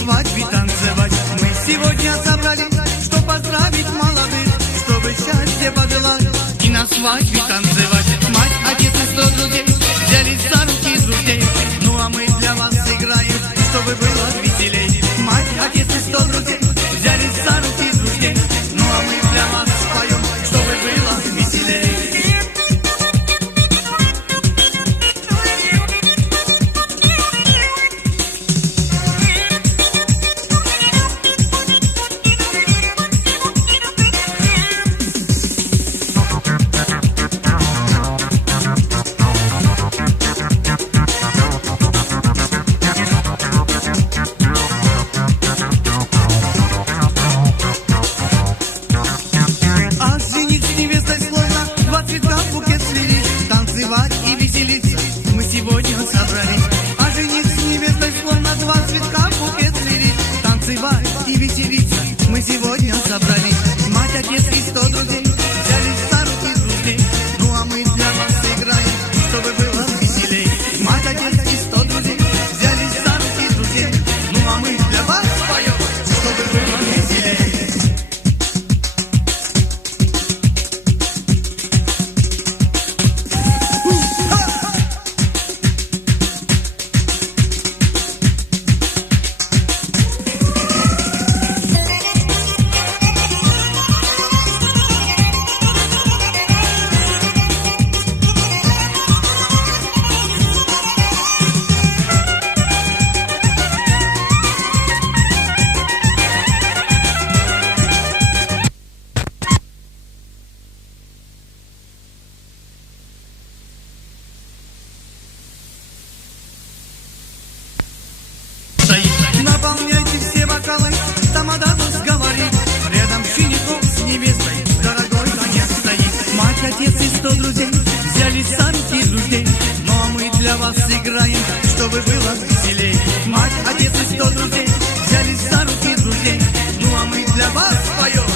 свадьбе танцевать. Мы сегодня собрались, чтоб поздравить молодых, чтобы счастье повелось и на свадьбе танцевать. Мать, отец и 100 друзей взялись за руки друзей. Ну а мы для вас сыграем, чтобы было веселей. Мать, отец и 100 друзей взялись за руки друзей. Ну а мы для вас споем, чтобы было веселей. И веселиться мы сегодня собрались. А жених с невестой словно два цветка в букет свели. Танцевать и веселиться мы сегодня собрались. Мать, отец и 100 друзей взялись за руки друзей. Ну а мы для вас сыграем, чтобы было веселей. Мать, отец и 100 друзей взялись за руки друзей. Ну а мы для вас споем, чтобы было веселей. Наполняйте все бокалы, тамада говорит. Рядом женихов с невестой дорогой конец стоит. Мать, отец и 100 друзей взялись за руки друзей. Ну а мы для вас играем, чтобы было веселей. Мать, отец и 100 друзей взялись за руки друзей. Ну а мы для вас поем,